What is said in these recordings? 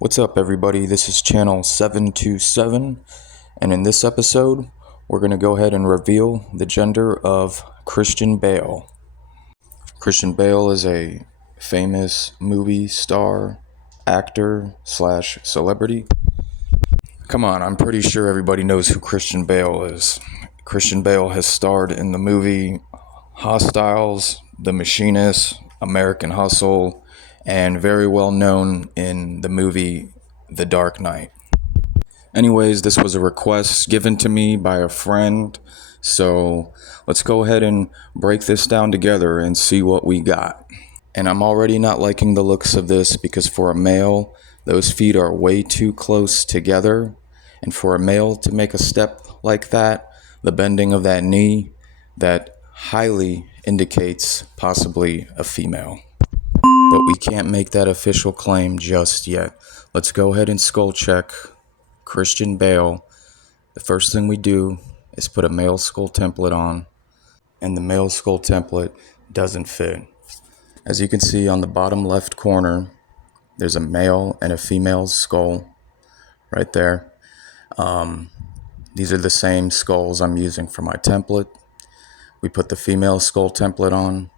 What's up, everybody? This is channel 727, and in this episode, we're going to go ahead and reveal the gender of Christian Bale. Christian Bale is a famous movie star, actor slash celebrity. Come on, I'm pretty sure everybody knows who Christian Bale is. Christian Bale has starred in the movie Hostiles, The Machinist, American Hustle, and very well known in the movie The Dark Knight. Anyways, this was a request given to me by a friend, so let's go ahead and break this down together and see what we got. And I'm already not liking the looks of this because for a male, those feet are way too close together. And for a male to make a step like that, the bending of that knee, that highly indicates possibly a female. But we can't make that official claim just yet. Let's go ahead and skull check Christian Bale. The first thing we do is put a male skull template on, and the male skull template doesn't fit. As you can see on the bottom left corner, there's a male and a female skull right there. These are the same skulls I'm using for my template. We put the female skull template on,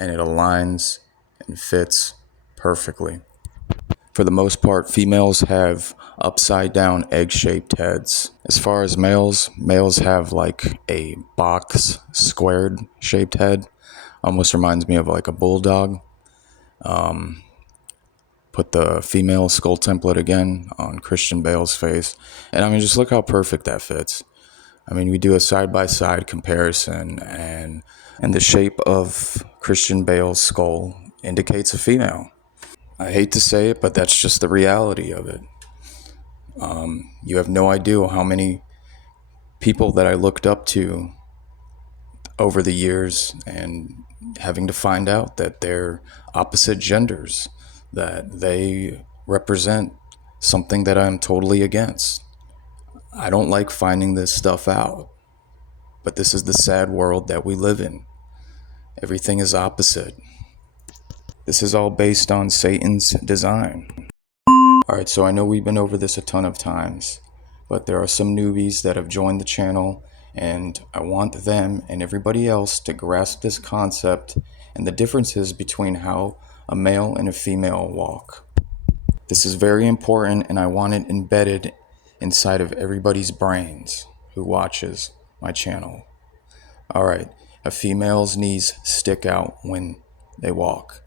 and it aligns and fits perfectly. For the most part, females have upside down egg-shaped heads. As far as males have like a box squared shaped head. Almost reminds me of like a bulldog. Put the female skull template again on Christian Bale's face. And I mean, just look how perfect that fits. I mean, we do a side-by-side comparison, and the shape of Christian Bale's skull indicates a female. I hate to say it, but that's just the reality of it. You have no idea how many people that I looked up to over the years and having to find out that they're opposite genders, that they represent something that I'm totally against. I don't like finding this stuff out, but this is the sad world that we live in. Everything is opposite. This is all based on Satan's design. Alright, so I know we've been over this a ton of times, but there are some newbies that have joined the channel, and I want them and everybody else to grasp this concept and the differences between how a male and a female walk. This is very important, and I want it embedded inside of everybody's brains who watches my channel. Alright, a female's knees stick out when they walk.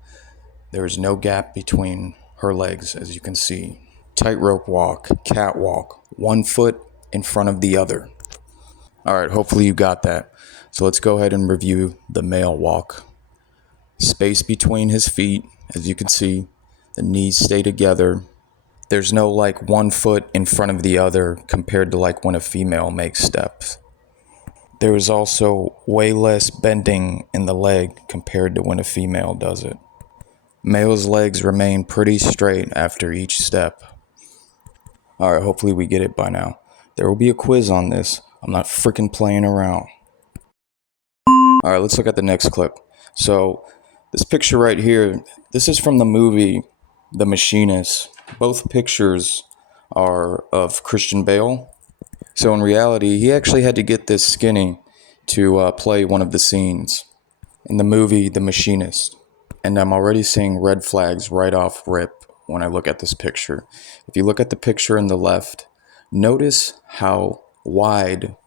There is no gap between her legs, as you can see. Tightrope walk, catwalk, one foot in front of the other. Alright, hopefully you got that. So let's go ahead and review the male walk. Space between his feet, as you can see, the knees stay together. There's no like one foot in front of the other compared to like when a female makes steps. There is also way less bending in the leg compared to when a female does it. Male's legs remain pretty straight after each step. Alright, hopefully we get it by now. There will be a quiz on this. I'm not freaking playing around. Alright, let's look at the next clip. So, this picture right here, this is from the movie The Machinist. Both pictures are of Christian Bale. So in reality, he actually had to get this skinny to play one of the scenes in the movie The Machinist. And I'm already seeing red flags right off rip when I look at this picture. If you look at the picture in the left, notice how wide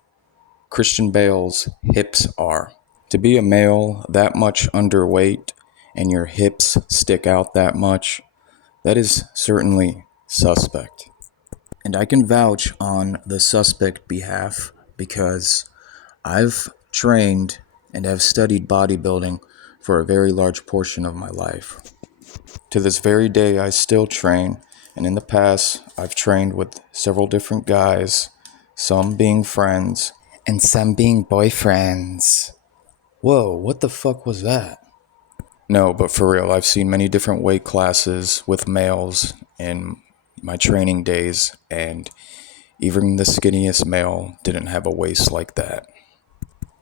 Christian Bale's hips are. To be a male that much underweight and your hips stick out that much, that is certainly suspect. And I can vouch on the suspect behalf because I've trained and have studied bodybuilding for a very large portion of my life. To this very day, I still train, and in the past, I've trained with several different guys, some being friends, and some being boyfriends. Whoa, what the fuck was that? No, but for real, I've seen many different weight classes with males in my training days, and even the skinniest male didn't have a waist like that.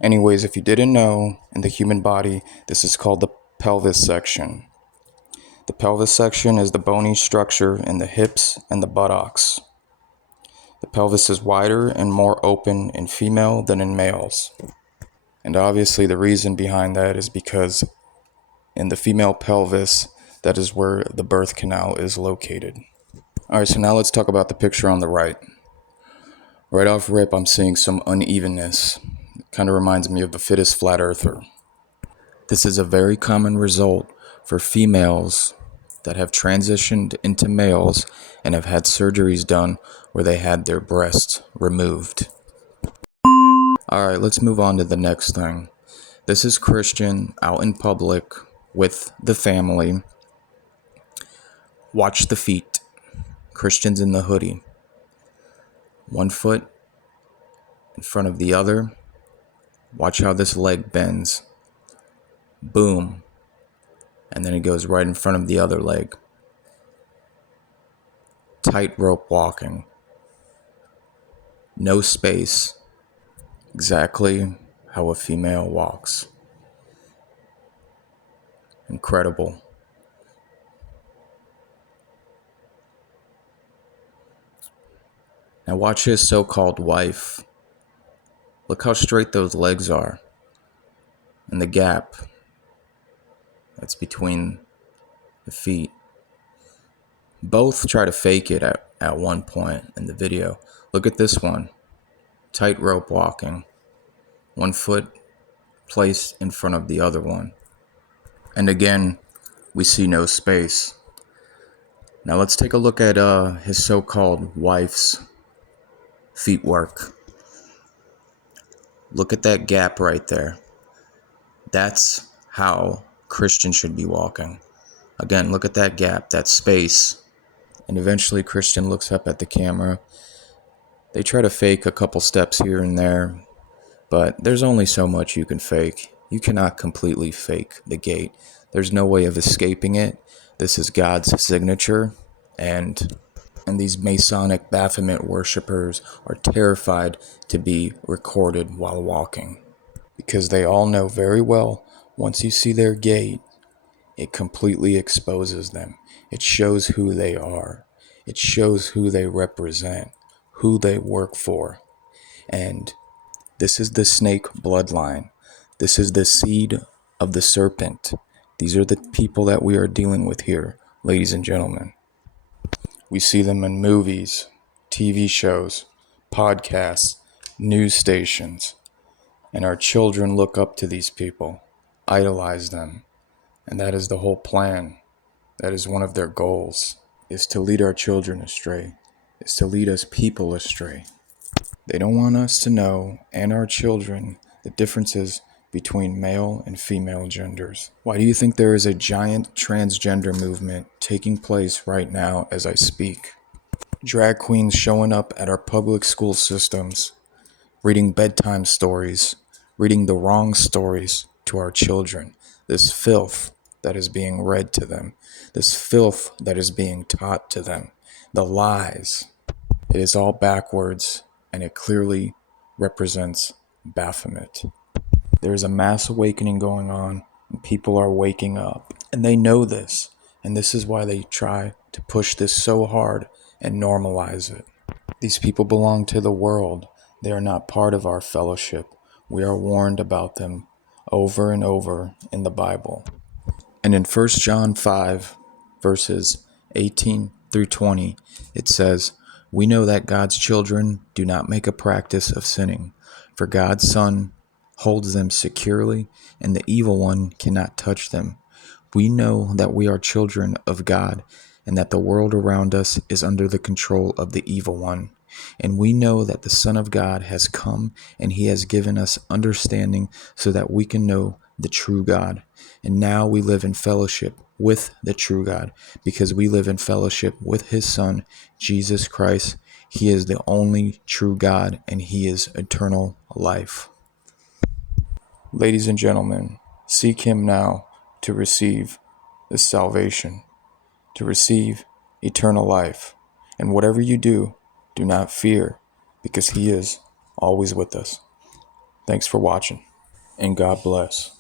Anyways, if you didn't know, in the human body, this is called the pelvis section. The pelvis section is the bony structure in the hips and the buttocks. The pelvis is wider and more open in female than in males. And obviously the reason behind that is because in the female pelvis, that is where the birth canal is located. Alright, so now let's talk about the picture on the right. Right off rip, I'm seeing some unevenness. It kind of reminds me of the fittest flat earther. This is a very common result for females that have transitioned into males and have had surgeries done where they had their breasts removed. Alright, let's move on to the next thing. This is Christian out in public with the family. Watch the feet. Christian's in the hoodie. One foot in front of the other. Watch how this leg bends. Boom. And then it goes right in front of the other leg. Tightrope walking. No space. Exactly how a female walks. Incredible. Now watch his so-called wife. Look how straight those legs are. And the gap that's between the feet. Both try to fake it at one point in the video. Look at this one. Tightrope walking. One foot placed in front of the other one. And again, we see no space. Now let's take a look at his so-called wife's feet work. Look at that gap right there. That's how Christian should be walking. Again, look at that gap, that space. And eventually Christian looks up at the camera. They try to fake a couple steps here and there, but there's only so much you can fake. You cannot completely fake the gait. There's no way of escaping it. This is God's signature, and these Masonic Baphomet worshippers are terrified to be recorded while walking, because they all know very well, once you see their gait, it completely exposes them. It shows who they are. It shows who they represent, who they work for. And this is the snake bloodline. This is the seed of the serpent. These are the people that we are dealing with here, ladies and gentlemen. We see them in movies, TV shows, podcasts, news stations. And our children look up to these people, idolize them. And that is the whole plan. That is one of their goals, is to lead our children astray, is to lead us people astray. They don't want us to know, and our children, the differences between male and female genders. Why do you think there is a giant transgender movement taking place right now as I speak? Drag queens showing up at our public school systems, reading bedtime stories, reading the wrong stories to our children. This filth that is being read to them, this filth that is being taught to them, the lies. It is all backwards, and it clearly represents Baphomet. There is a mass awakening going on, and people are waking up. And they know this, and this is why they try to push this so hard and normalize it. These people belong to the world. They are not part of our fellowship. We are warned about them over and over in the Bible. And in 1 John 5, verses 18 through 20, it says, "We know that God's children do not make a practice of sinning, for God's Son holds them securely, and the evil one cannot touch them. We know that we are children of God, and that the world around us is under the control of the evil one. And we know that the Son of God has come, and he has given us understanding so that we can know the true God. And now we live in fellowship with the true God, because we live in fellowship with his Son, Jesus Christ. He is the only true God, and he is eternal life." Ladies and gentlemen, seek him now to receive this salvation, to receive eternal life. And whatever you do, do not fear, because he is always with us. Thanks for watching, and God bless.